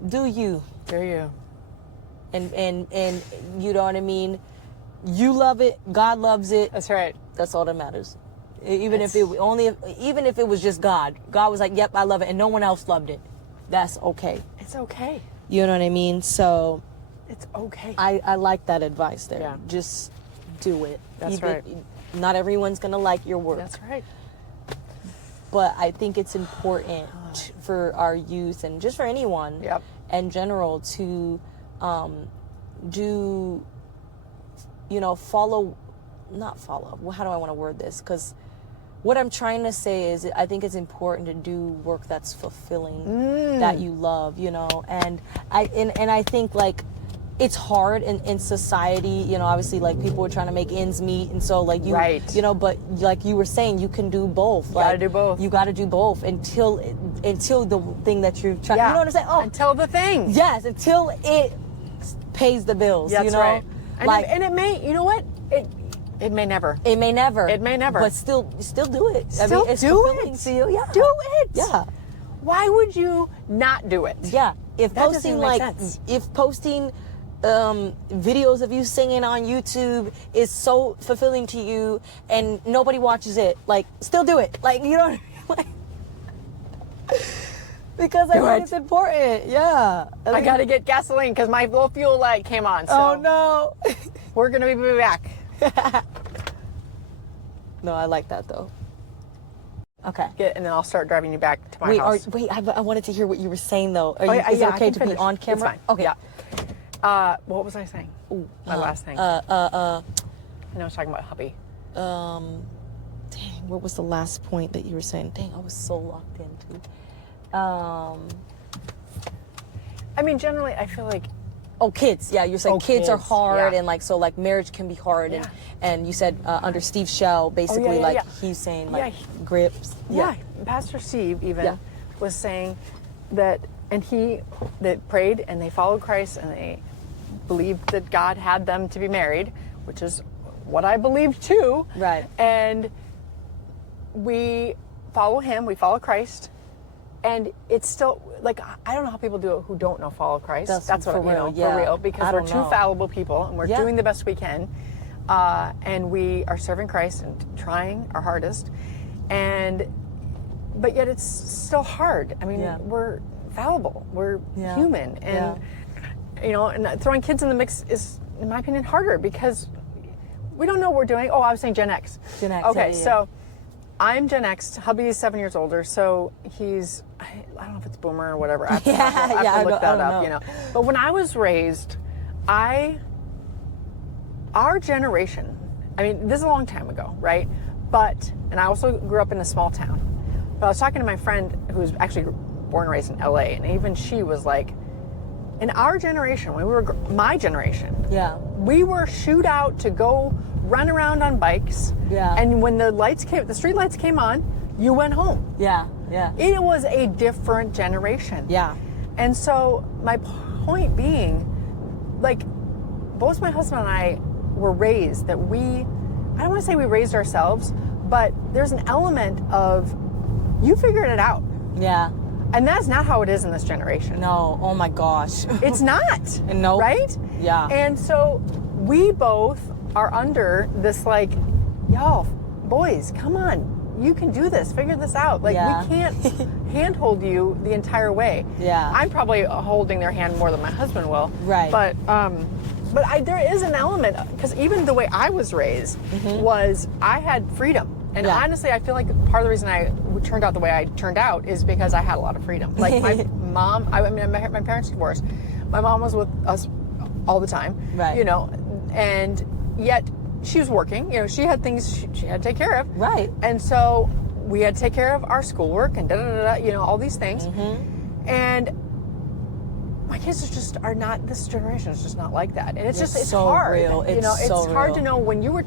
do you. Do you. And you know what I mean? You love it, God loves it. That's right. That's all that matters. Even if it was just God. God was like, "Yep, I love it," and no one else loved it. That's okay. It's okay. You know what I mean? So it's okay. I like that advice there. Yeah. Just do it. That's right. Not everyone's gonna like your work. That's right. But I think it's important for our youth and just for anyone in general to do, not follow. Well, how do I want to word this? Because what I'm trying to say is I think it's important to do work that's fulfilling, that you love, and I think like it's hard in society, obviously like people are trying to make ends meet, and so like but like you were saying, you can do both. You gotta do both. You gotta do both until the thing that you're trying, you know what I'm saying? Oh, until the thing. Yes, until it pays the bills, That's right. And it may, you know what? It may never. It may never. It may never. But still do it. Still it's do fulfilling it. to you. Yeah. Do it. Yeah. Why would you not do it? Yeah. If That posting doesn't make sense. if posting videos of you singing on YouTube is so fulfilling to you and nobody watches it, like still do it. Like you know what I mean? Because I think it's important. Yeah. I gotta get gasoline because my little fuel light came on. So oh no. We're gonna be back. No, I like that though. Okay. And then I'll start driving you back to my house. I wanted to hear what you were saying though. Is it I okay can to finish. be on camera? It's fine. Okay. Yeah. What was I saying? My last thing. I Uh, was talking about hubby. dang, what was the last point that you were saying? Dang, I was so locked into. I mean, generally, I feel like. Oh, kids. Yeah, you're saying kids are kids, hard, yeah. and like so, like marriage can be hard, and you said under Steve Shell, basically, he's saying like grips. Yeah. Pastor Steve even was saying that, and that prayed and they followed Christ and they believed that God had them to be married, which is what I believe too. Right. And we follow him, we follow Christ, and it's still like I don't know how people do it who don't know follow Christ. That's what for real, for real, because we're two fallible people and we're doing the best we can, and we are serving Christ and trying our hardest, but yet it's still hard. I mean, we're fallible, we're human, and and throwing kids in the mix is, in my opinion, harder because we don't know what we're doing. Oh, I was saying Gen X. Gen X. Okay, so I'm Gen X. Hubby is 7 years older, so he's, I don't know if it's boomer or whatever. I have to look that up, But when I was raised, our generation, I mean, this is a long time ago, right? And I also grew up in a small town. But I was talking to my friend who was actually born and raised in LA, and even she was like, in our generation, when we were, my generation, we were shooed out to go run around on bikes. Yeah. And when the street lights came on, you went home. Yeah. It was a different generation. Yeah. And so my point being, like, both my husband and I were raised that I don't want to say we raised ourselves, but there's an element of, you figured it out. Yeah. And that's not how it is in this generation. No. Oh my gosh. It's not. No. Right? Yeah. And so we both are under this like, y'all, boys, come on. You can do this. Figure this out. Like, we can't handhold you the entire way. Yeah. I'm probably holding their hand more than my husband will. Right. But there is an element, because even the way I was raised was I had freedom. And honestly, I feel like part of the reason I turned out the way I turned out is because I had a lot of freedom. Like my mom, my parents divorced. My mom was with us all the time, right? And yet she was working. She had things she had to take care of, right? And so we had to take care of our schoolwork and all these things. And my kids are not, this generation is just not like that. And it's It's just, it's so hard. real. You know, It's so it's hard real. to know when you were,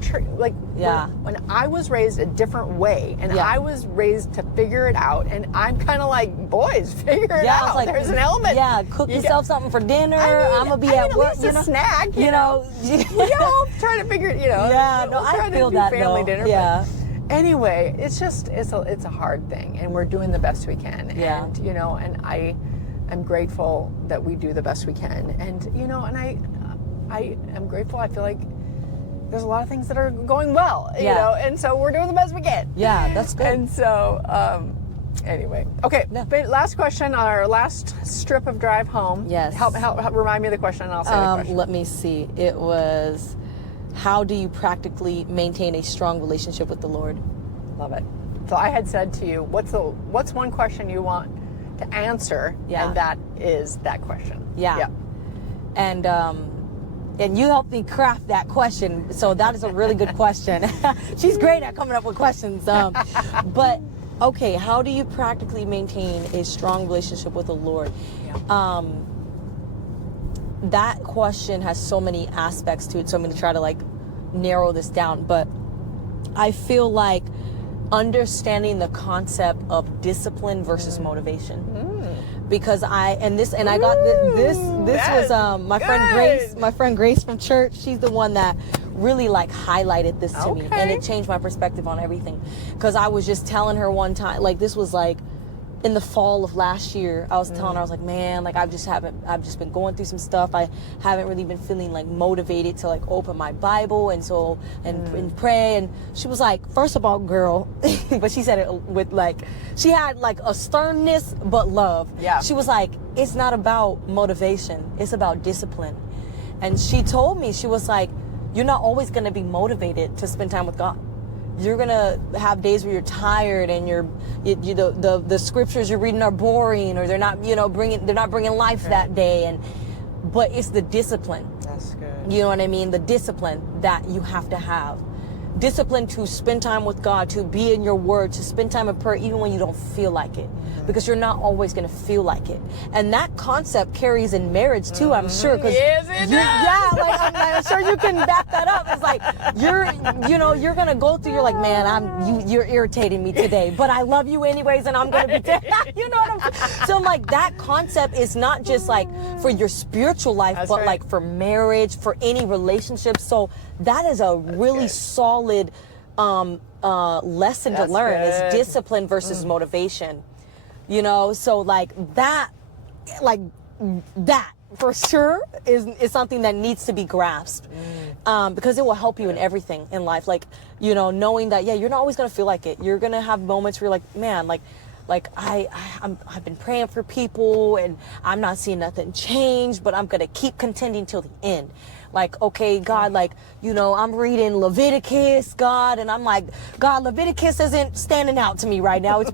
Yeah. when I was raised a different way, and Yeah. I was raised to figure it out, and I'm kind of like, boys, figure it Yeah, out. it's like, There's an element. Yeah, cook You yourself something for dinner. I'm gonna be I at mean, work. at least a snack, you know. we all try to figure, Yeah, no, we'll try I to feel do that family though. dinner. Yeah. But anyway, it's just, it's a hard thing, and we're doing the best we can. Yeah. And, and I'm grateful that we do the best we can. And, and I am grateful. I feel like there's a lot of things that are going well, and so we're doing the best we can. Yeah, that's good. And so, anyway. Okay, Yeah. but last question on our last strip of drive home. Yes. Help remind me of the question, and I'll say the question. Let me see. It was, how do you practically maintain a strong relationship with the Lord? Love it. So I had said to you, what's one question you want to answer? Yeah. And that is that question. Yeah. And you helped me craft that question, so that is a really good question. She's great at coming up with questions. But okay, how do you practically maintain a strong relationship with the Lord? Yeah. That question has so many aspects to it, so I'm going to try to narrow this down. But I feel like understanding the concept of discipline versus motivation. Because I got this was my friend Grace from church. She's the one that really highlighted this to me, and it changed my perspective on everything. Because I was just telling her one time, this was in the fall of last year, I was telling her, I was like, man, I've just been going through some stuff. I haven't really been feeling motivated to open my Bible and pray. And she was like, first of all, girl, but she said it with she had a sternness but love. Yeah. She was like, it's not about motivation, it's about discipline. And she told me, she was like, you're not always going to be motivated to spend time with God. You're gonna have days where you're tired and the scriptures you're reading are boring, or they're not bringing life that day, but it's the discipline. That's good. You know what I mean? The discipline that you have to have. Discipline to spend time with God, to be in your word, to spend time in prayer even when you don't feel like it. Because you're not always going to feel like it. And that concept carries in marriage too, I'm sure. Yes, it does. Yeah, I'm sure you can back that up. It's you're going to go through, you're like, man, you're irritating me today, but I love you anyways, and I'm going to be, you know what I'm saying? So that concept is not just for your spiritual life, That's but right. for marriage, for any relationship. So that is a really solid lesson to That's learn, good. is discipline versus motivation. So that for sure is something that needs to be grasped, because it will help you in everything in life. Knowing that, you're not always going to feel like it. You're going to have moments where you're like, man, I've been praying for people and I'm not seeing nothing change, but I'm going to keep contending till the end. Okay, God, I'm reading Leviticus, God, and I'm like, God, Leviticus isn't standing out to me right now. It's,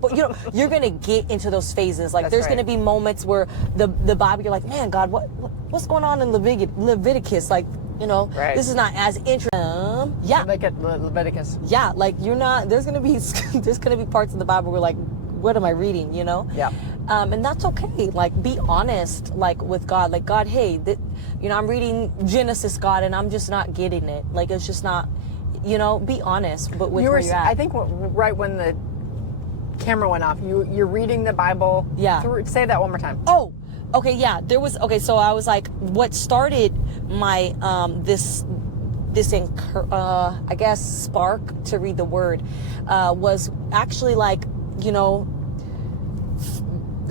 you're going to get into those phases. There's right. going to be moments where the Bible, you're like, man, God, what's going on in Leviticus? Right. This is not as interesting. Yeah. Leviticus. Yeah, you're not, there's going to be parts of the Bible where what am I reading, Yeah. And that's okay. Be honest, with God. God, hey, I'm reading Genesis, God, and I'm just not getting it. It's just not, be honest. But with where you're at. I think right when the camera went off, you're reading the Bible. Yeah. Say that one more time. Oh, okay, yeah. So I was what started my I guess spark to read the Word was actually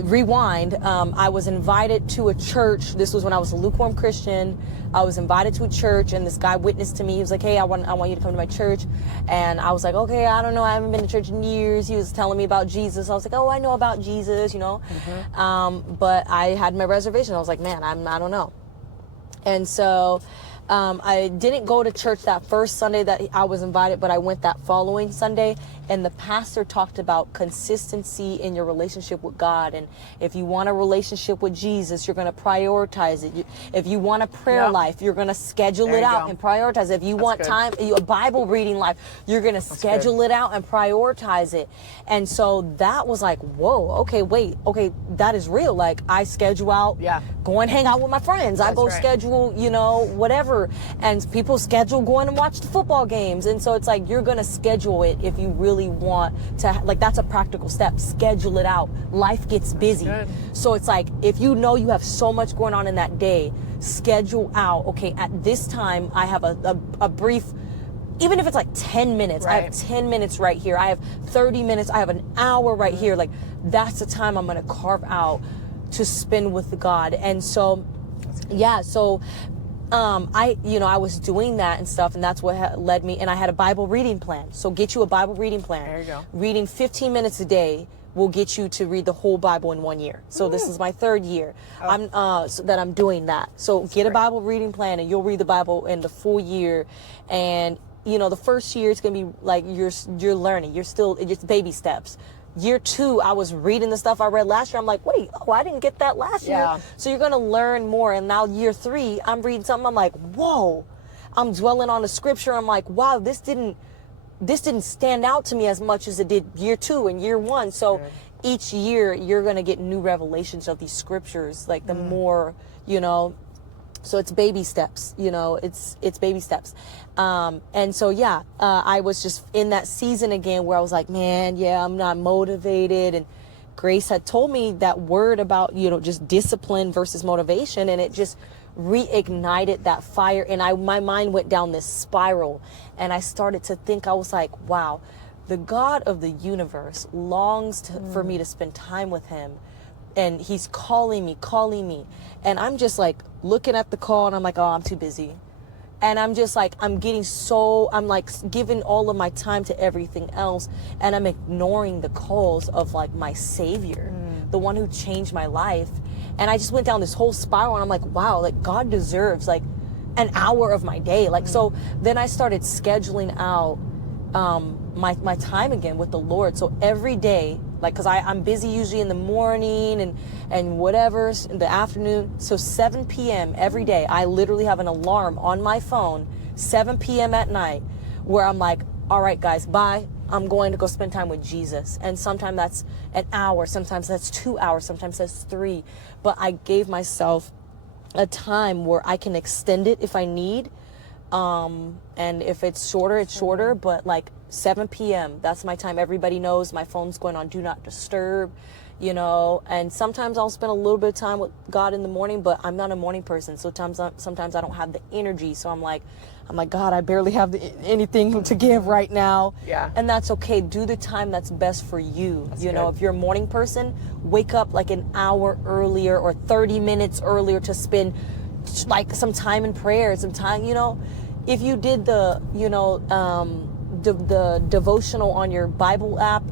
rewind. I was invited to a church. This was when I was a lukewarm Christian. I was invited to a church, and this guy witnessed to me. He was like, hey, I want you to come to my church. And I was like, okay, I don't know, I haven't been to church in years. He was telling me about Jesus. I was like, oh, I know about Jesus, But I had my reservation. I was like, man, I don't know. And so I didn't go to church that first Sunday that I was invited, but I went that following Sunday, and the pastor talked about consistency in your relationship with God. And if you want a relationship with Jesus, you're going to prioritize it. If you want a prayer life, you're going to schedule it out and prioritize it. If you want time, a Bible reading life, you're going to schedule it out and prioritize it. And so that was like, whoa, okay, wait, okay, that is real. Like, I schedule out, go and hang out with my friends. I go schedule, you know, whatever. And people schedule going and watch the football games. And so it's like, you're going to schedule it if you really want to, like, that's a practical step. Schedule it out. Life gets busy. So it's like, if you know you have so much going on in that day, schedule out, okay, at this time, I have a brief, even if it's like 10 minutes, I have 10 minutes right here. I have 30 minutes. I have an hour right here. Like, that's the time I'm going to carve out to spend with God. And so, so I was doing that and stuff, and that's what led me. And I had a Bible reading plan. So get you a Bible reading plan. There you go. Reading 15 minutes a day will get you to read the whole Bible in 1 year. So this is my 3rd year. I'm doing that. So get a Bible reading plan, and you'll read the Bible in the full year. And you know, the first year it's gonna be like you're learning. You're still, it's baby steps. Year 2, I was reading the stuff I read last year. I'm like, wait, I didn't get that last year. So you're going to learn more. And now year 3, I'm reading something. I'm like, whoa, I'm dwelling on the scripture. I'm like, wow, this didn't stand out to me as much as it did year 2 and year 1. So each year you're going to get new revelations of these scriptures. Like the more, you know, so it's baby steps, you know, it's baby steps. And so, I was just in that season again where I was like, man, I'm not motivated. And Grace had told me that word about, you know, just discipline versus motivation. And it just reignited that fire. And my mind went down this spiral, and I started to think, I was like, wow, the God of the universe longs for me to spend time with him. And he's calling me. And I'm just like looking at the call, and I'm like, oh, I'm too busy. And I'm just like, I'm like giving all of my time to everything else. And I'm ignoring the calls of like my Savior, the one who changed my life. And I just went down this whole spiral, and I'm like, wow, like God deserves like an hour of my day. Like, so then I started scheduling out my time again with the Lord. So every day, like, cause I'm busy usually in the morning and whatever in the afternoon. So 7 p.m. every day, I literally have an alarm on my phone, 7 p.m. at night, where I'm like, all right, guys, bye. I'm going to go spend time with Jesus. And sometimes that's an hour. Sometimes that's 2 hours. Sometimes that's 3. But I gave myself a time where I can extend it if I need. And if it's shorter, it's shorter. But like 7 p.m., that's my time. Everybody knows my phone's going on Do Not Disturb, you know. And sometimes I'll spend a little bit of time with God in the morning, but I'm not a morning person. So sometimes I don't have the energy. So I'm like, God, I barely have anything to give right now. And that's okay. Do the time that's best for you. You know, if you're a morning person, wake up like an hour earlier or 30 minutes earlier to spend like some time in prayer, some time, you know. If you did the, you know, the devotional on your Bible app,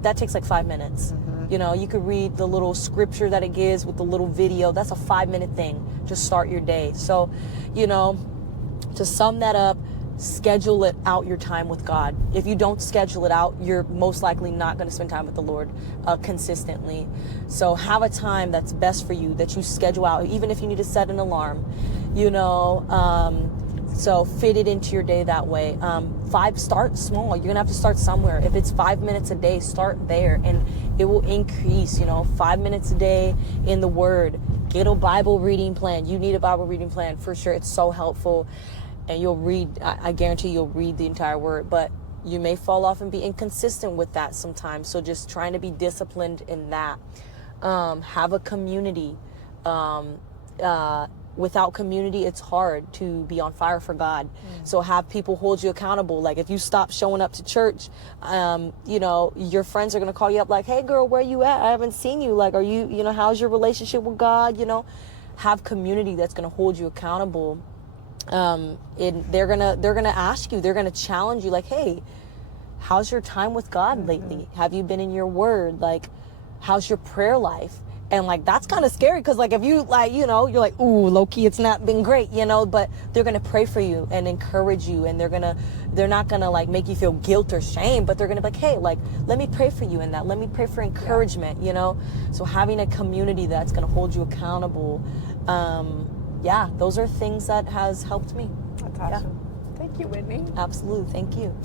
that takes like 5 minutes. You know, you could read the little scripture that it gives with the little video. That's a 5-minute thing to start your day. So, you know, to sum that up, schedule it out, your time with God. If you don't schedule it out, you're most likely not going to spend time with the Lord consistently. So have a time that's best for you, that you schedule out, even if you need to set an alarm, you know. So fit it into your day that way. Start small. You're going to have to start somewhere. If it's 5 minutes a day, start there, and it will increase, you know, 5 minutes a day in the Word. Get a Bible reading plan. You need a Bible reading plan for sure. It's so helpful. And you'll read, I guarantee you'll read the entire Word, but you may fall off and be inconsistent with that sometimes. So just trying to be disciplined in that. Have a community. Without community, it's hard to be on fire for God. So have people hold you accountable. Like if you stop showing up to church, you know, your friends are going to call you up like, hey girl, where you at? I haven't seen you. Like, are you, you know, how's your relationship with God? You know, have community that's going to hold you accountable. They're gonna ask you, they're gonna challenge you, like, hey, how's your time with God lately? Have you been in your Word? Like, how's your prayer life? And like, that's kind of scary, because like, if you like, you know, you're like, ooh, low key, it's not been great, you know, but they're going to pray for you and encourage you, and they're not going to like make you feel guilt or shame, but they're going to be like, hey, like, let me pray for you in that. Let me pray for encouragement, you know? So having a community that's going to hold you accountable, yeah, those are things that has helped me. That's awesome. Thank you, Whitney. Absolutely. Thank you.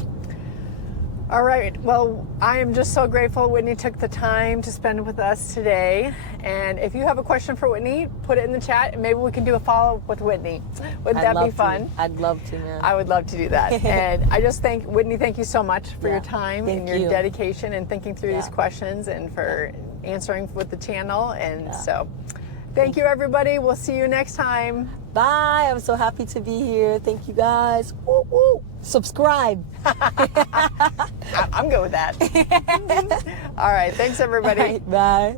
All right. Well, I am just so grateful Whitney took the time to spend with us today. And if you have a question for Whitney, put it in the chat, and maybe we can do a follow-up with Whitney. Wouldn't that be fun? I'd love to, man. I would love to do that. And I just thank Whitney, thank you so much for your time and your dedication and thinking through these questions, and for answering with the channel. And so thank you, everybody. We'll see you next time. Bye. I'm so happy to be here. Thank you, guys. Woo, woo. Subscribe. I'm good with that. All right. Thanks, everybody. All right, bye.